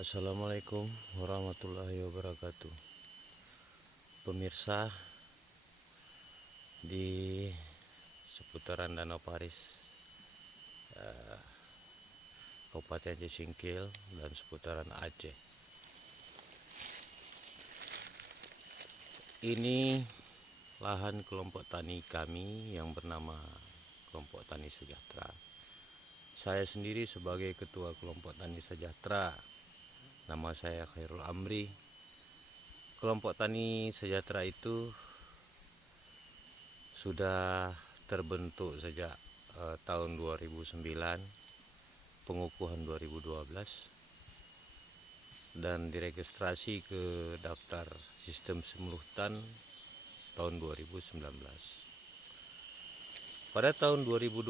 Assalamualaikum warahmatullahi wabarakatuh. Pemirsa di seputaran Danau Paris, Kabupaten Cisingkil dan seputaran Aceh. Ini lahan kelompok tani kami yang bernama Kelompok Tani Sejahtera. Saya sendiri sebagai ketua Kelompok Tani Sejahtera. Nama saya Khairul Amri. Kelompok Tani Sejahtera itu sudah terbentuk sejak tahun 2009, pengukuhan 2012, dan diregistrasi ke daftar sistem simultan tahun 2019. Pada tahun 2012,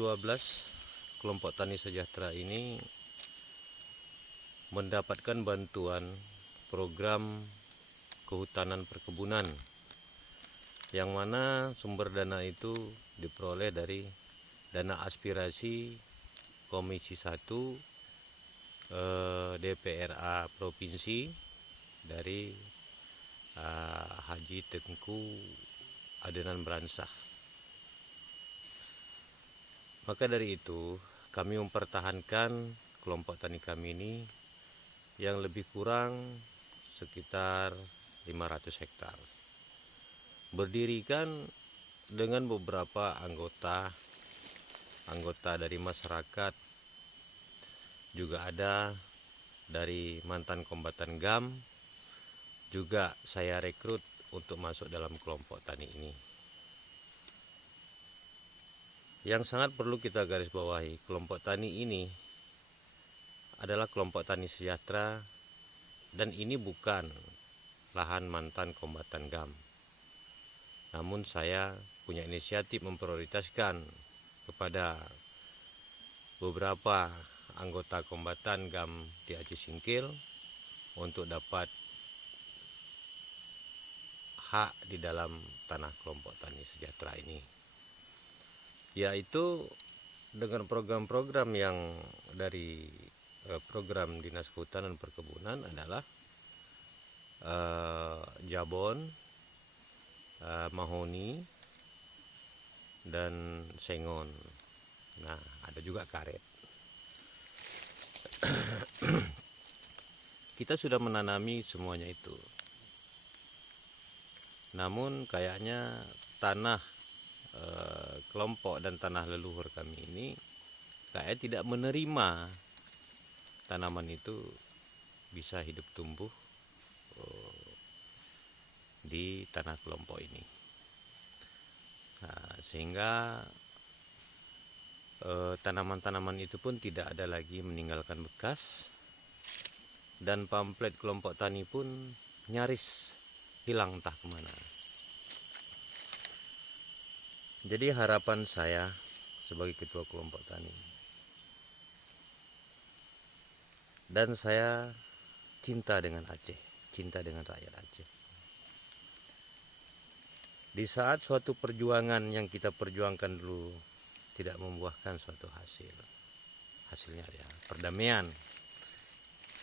Kelompok Tani Sejahtera ini mendapatkan bantuan program kehutanan perkebunan, yang mana sumber dana itu diperoleh dari dana aspirasi Komisi 1 DPRA Provinsi dari Haji Tengku Adenan Bransah. Maka dari itu kami mempertahankan kelompok tani kami ini yang lebih kurang sekitar 500 hektar. Berdirikan dengan beberapa anggota dari masyarakat, juga ada dari mantan kombatan GAM, juga saya rekrut untuk masuk dalam kelompok tani ini. Yang sangat perlu kita garis bawahi, kelompok tani ini adalah kelompok tani sejahtera, dan ini bukan lahan mantan kombatan GAM. Namun saya punya inisiatif memprioritaskan kepada beberapa anggota kombatan GAM di Aceh Singkil untuk dapat hak di dalam tanah kelompok tani sejahtera ini, yaitu dengan program-program yang dari program Dinas Kehutanan Perkebunan adalah jabon, mahoni, dan sengon. Nah, ada juga karet. Kita sudah menanami semuanya itu. Namun kayaknya tanah kelompok dan tanah leluhur kami ini kayak tidak menerima tanaman itu bisa hidup tumbuh di tanah kelompok ini. Nah, sehingga tanaman-tanaman itu pun tidak ada lagi meninggalkan bekas, dan pamflet kelompok tani pun nyaris hilang entah kemana. Jadi harapan saya sebagai ketua kelompok tani, dan saya cinta dengan Aceh, cinta dengan rakyat Aceh. Di saat suatu perjuangan yang kita perjuangkan dulu tidak membuahkan suatu hasilnya ya perdamaian.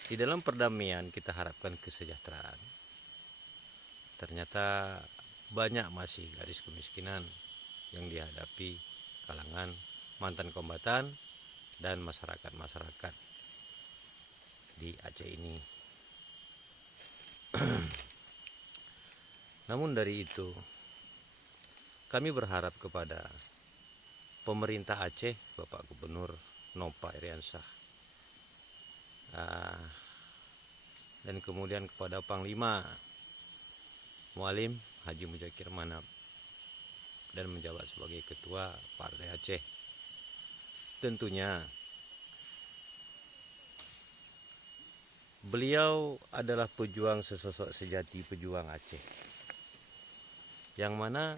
Di dalam perdamaian kita harapkan kesejahteraan. Ternyata banyak masih garis kemiskinan yang dihadapi kalangan mantan kombatan dan masyarakat di Aceh ini. Namun dari itu kami berharap kepada pemerintah Aceh, Bapak Gubernur Nova Iriansyah, dan kemudian kepada Panglima Mualim Haji Muzakir Manap, dan menjabat sebagai Ketua Partai Aceh. Tentunya beliau adalah pejuang, sesosok sejati pejuang Aceh, yang mana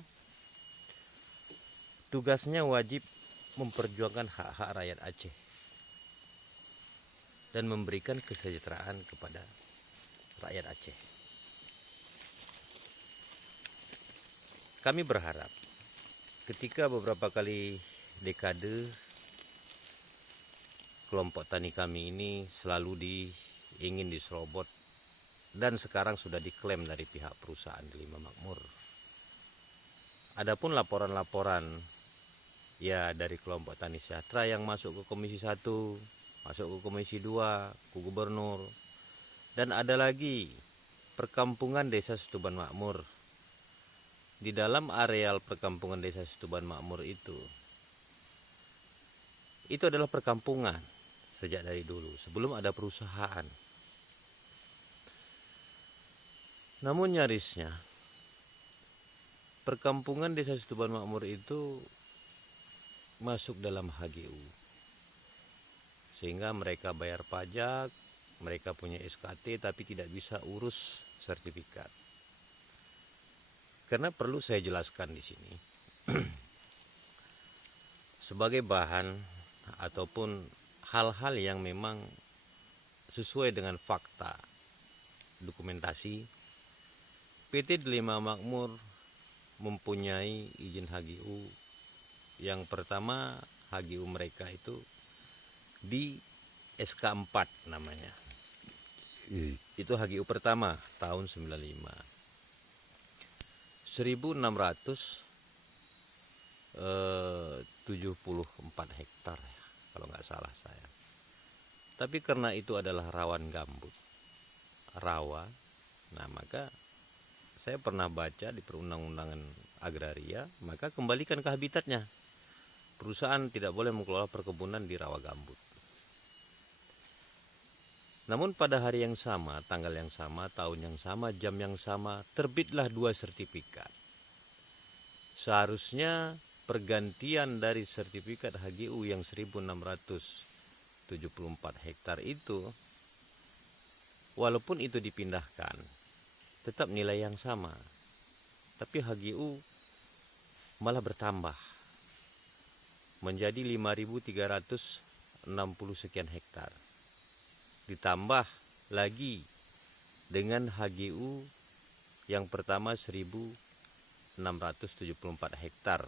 tugasnya wajib memperjuangkan hak-hak rakyat Aceh dan memberikan kesejahteraan kepada rakyat Aceh. Kami berharap ketika beberapa kali dekade kelompok tani kami ini selalu ingin diserobot dan sekarang sudah diklaim dari pihak perusahaan Delima Makmur. Adapun laporan-laporan ya dari kelompok Tani Sejahtera yang masuk ke Komisi 1, masuk ke Komisi 2, ke Gubernur, dan ada lagi perkampungan Desa Situban Makmur. Di dalam areal perkampungan Desa Situban Makmur itu adalah perkampungan sejak dari dulu, sebelum ada perusahaan. Namun nyarisnya perkampungan Desa Situban Makmur itu masuk dalam HGU, sehingga mereka bayar pajak, mereka punya SKT tapi tidak bisa urus sertifikat. Karena perlu saya jelaskan di sini sebagai bahan ataupun hal-hal yang memang sesuai dengan fakta dokumentasi, PT Delima Makmur mempunyai izin HGU. Yang pertama, HGU mereka itu di SK4 namanya. Itu HGU pertama tahun 95. 1674 hektar ya, kalau nggak salah saya. Tapi karena itu adalah rawan gambut, rawa, nah maka saya pernah baca di perundang-undangan agraria, maka kembalikan ke habitatnya. Perusahaan tidak boleh mengelola perkebunan di rawa gambut. Namun pada hari yang sama, tanggal yang sama, tahun yang sama, jam yang sama, terbitlah 2 sertifikat. Seharusnya pergantian dari sertifikat HGU yang 1674 hektar itu, walaupun itu dipindahkan, tetap nilai yang sama. Tapi HGU malah bertambah menjadi 5.360 sekian hektar. Ditambah lagi dengan HGU yang pertama 1674 hektar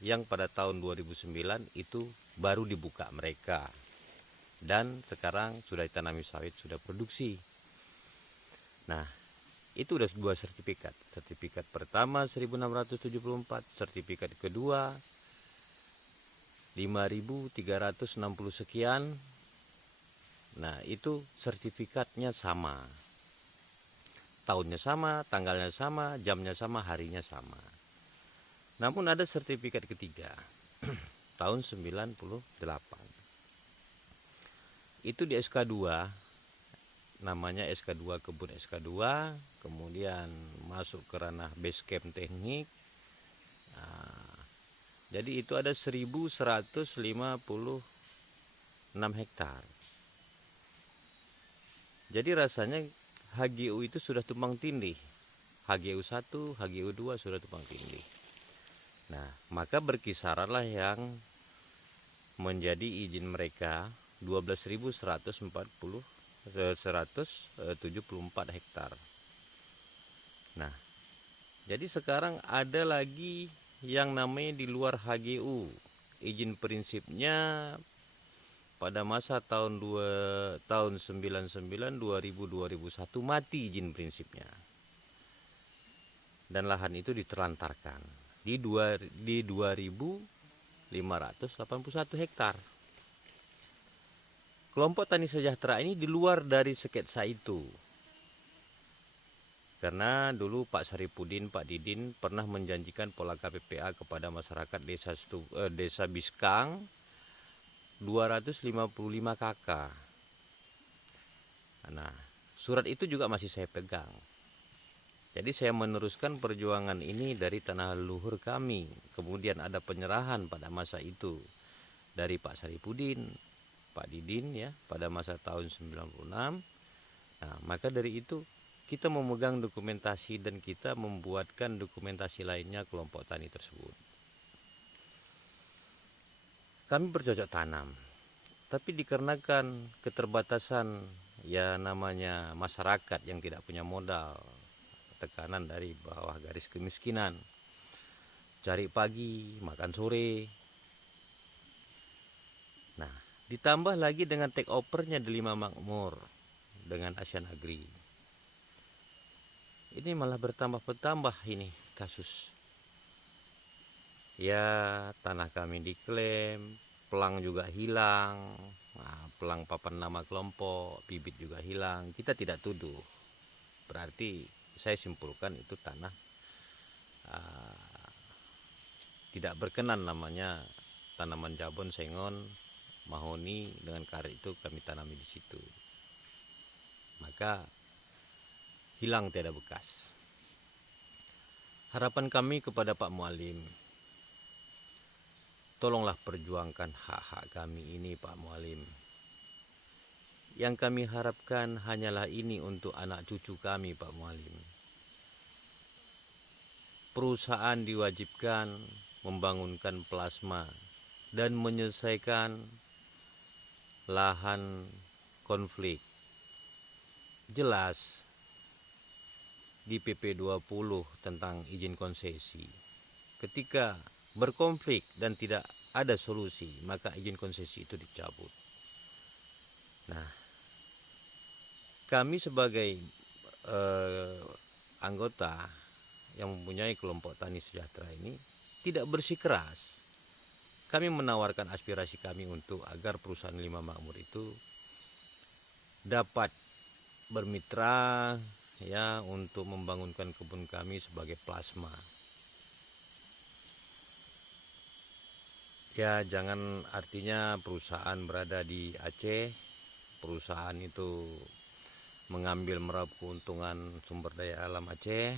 yang pada tahun 2009 itu baru dibuka mereka, dan sekarang sudah ditanami sawit, sudah produksi. Nah, itu udah 2 sertifikat. Sertifikat pertama 1674, sertifikat kedua 5.360 sekian. Nah, itu sertifikatnya sama, tahunnya sama, tanggalnya sama, jamnya sama, harinya sama. Namun ada sertifikat ketiga tahun 98. Itu di SK2, namanya SK2 kebun SK2, kemudian masuk ke ranah base camp teknik. Nah, jadi itu ada 1156 hektar. Jadi rasanya HGU itu sudah tumpang tindih. HGU 1, HGU 2 sudah tumpang tindih. Nah, maka berkisaranlah yang menjadi izin mereka 12.174 hektar. Nah, jadi sekarang ada lagi yang namanya di luar HGU. Izin prinsipnya pada masa tahun 99, 2000, 2001 mati izin prinsipnya. Dan lahan itu diterlantarkan di 2.581 hektar. Kelompok Tani Sejahtera ini di luar dari sketsa itu. Karena dulu Pak Saripudin, Pak Didin pernah menjanjikan pola KPPA kepada masyarakat desa Biskang 255 KK. Nah, surat itu juga masih saya pegang. Jadi saya meneruskan perjuangan ini dari tanah leluhur kami. Kemudian ada penyerahan pada masa itu dari Pak Saripudin, Pak Didin ya, pada masa tahun 96. Nah, maka dari itu kita memegang dokumentasi dan kita membuatkan dokumentasi lainnya kelompok tani tersebut. Kami bercocok tanam, tapi dikarenakan keterbatasan ya namanya masyarakat yang tidak punya modal, tekanan dari bawah garis kemiskinan, cari pagi, makan sore. Nah, ditambah lagi dengan take overnya Delima Makmur dengan Asian Agri. Ini malah bertambah ini kasus. Ya, tanah kami diklaim, pelang juga hilang. Nah, pelang papan nama kelompok, bibit juga hilang. Kita tidak tuduh. Berarti saya simpulkan itu tanah tidak berkenan, namanya tanaman jabon, sengon, mahoni dengan karet itu kami tanami di situ. Maka hilang tiada bekas. Harapan kami kepada Pak Mualim, tolonglah perjuangkan hak-hak kami ini Pak Mualim. Yang kami harapkan hanyalah ini untuk anak cucu kami Pak Mualim. Perusahaan diwajibkan membangunkan plasma dan menyelesaikan lahan konflik. Jelas di PP 20 tentang izin konsesi. Ketika berkonflik dan tidak ada solusi, maka izin konsesi itu dicabut. Nah, kami sebagai anggota yang mempunyai kelompok Tani Sejahtera ini tidak bersikeras. Kami menawarkan aspirasi kami untuk agar perusahaan 5 Makmur itu dapat bermitra ya untuk membangunkan kebun kami sebagai plasma. Ya, jangan artinya perusahaan berada di Aceh, perusahaan itu mengambil meraup keuntungan sumber daya alam Aceh,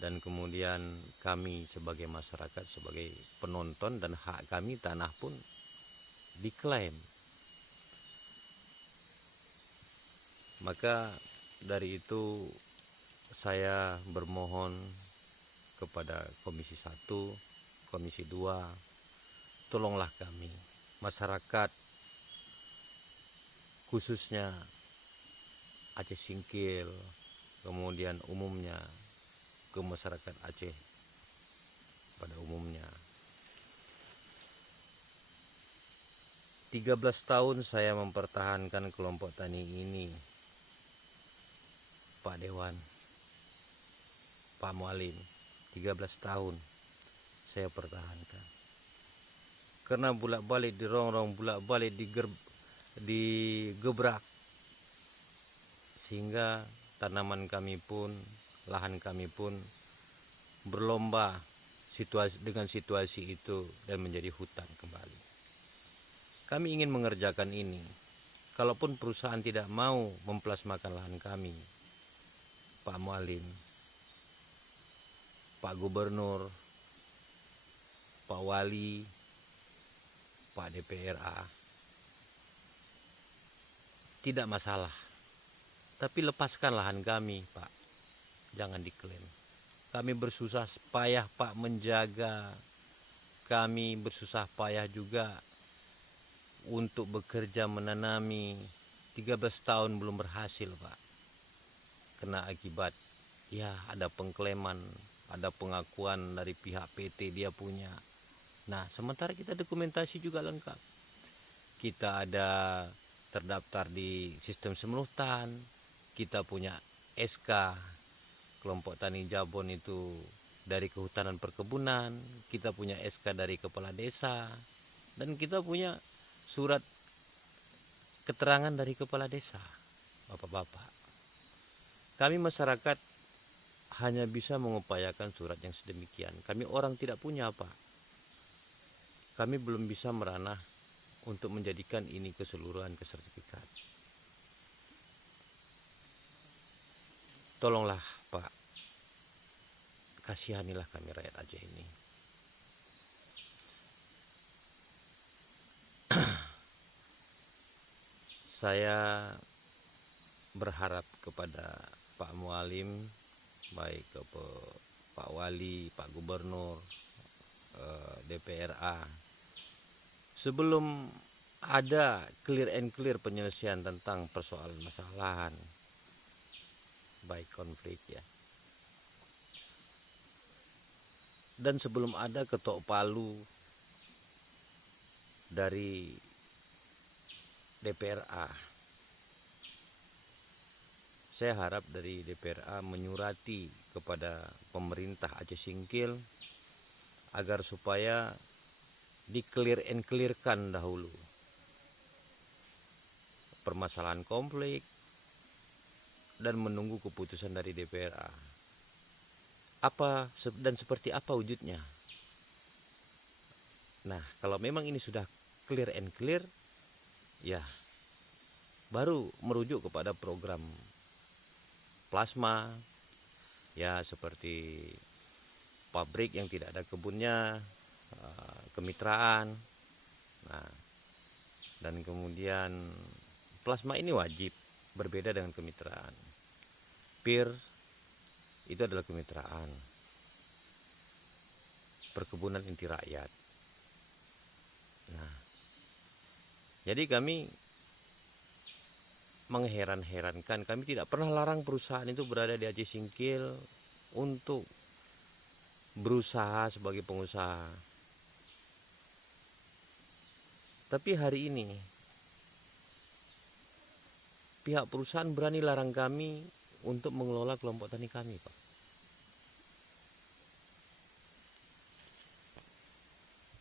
dan kemudian kami sebagai masyarakat, sebagai penonton, dan hak kami tanah pun diklaim. Maka dari itu saya bermohon kepada Komisi 1, Komisi 2, tolonglah kami, masyarakat khususnya Aceh Singkil, kemudian umumnya ke masyarakat Aceh pada umumnya. 13 tahun saya mempertahankan kelompok tani ini, Pak Dewan, Pak Mualim, 13 tahun saya pertahankan. Karena bolak-balik dirongrong, bolak-balik digebrak, sehingga tanaman kami pun, lahan kami pun berlomba dengan situasi itu dan menjadi hutan kembali. Kami ingin mengerjakan ini. Kalaupun perusahaan tidak mau memplasmakan lahan kami, Pak Mualim, Pak Gubernur, Pak Wali, Pak DPRA, tidak masalah. Tapi lepaskan lahan kami, Pak. Jangan diklaim. Kami bersusah payah, Pak, menjaga. Kami bersusah payah juga untuk bekerja menanami. 13 tahun belum berhasil, Pak. Kena akibat, ya ada pengklaiman, ada pengakuan dari pihak PT dia punya. Nah, sementara kita dokumentasi juga lengkap. Kita ada terdaftar di sistem Semluhtan, kita punya SK kelompok tani Jabon itu dari Kehutanan Perkebunan, kita punya SK dari Kepala Desa, dan kita punya surat keterangan dari Kepala Desa, Bapak-bapak. Kami masyarakat hanya bisa mengupayakan surat yang sedemikian. Kami orang tidak punya, Pak. Kami belum bisa meranah untuk menjadikan ini keseluruhan ke sertifikat. Tolonglah, Pak, kasihanilah kami rakyat Aceh ini. Saya berharap kepada Pak Mualim, baik ke Pak Wali, Pak Gubernur, DPRA, sebelum ada clear and clear penyelesaian tentang persoalan masalahan, baik konflik ya, dan sebelum ada ketok palu dari DPRA. Saya harap dari DPRA menyurati kepada pemerintah Aceh Singkil agar supaya clearkan dahulu permasalahan konflik dan menunggu keputusan dari DPRA. Apa dan seperti apa wujudnya? Nah, kalau memang ini sudah clear, ya baru merujuk kepada program plasma, ya seperti pabrik yang tidak ada kebunnya, kemitraan. Nah, dan kemudian plasma ini wajib, berbeda dengan kemitraan. PIR itu adalah kemitraan, perkebunan inti rakyat. Nah, jadi kami mengheran-herankan, kami tidak pernah larang perusahaan itu berada di Aceh Singkil untuk berusaha sebagai pengusaha. Tapi hari ini pihak perusahaan berani larang kami untuk mengelola kelompok tani kami, Pak.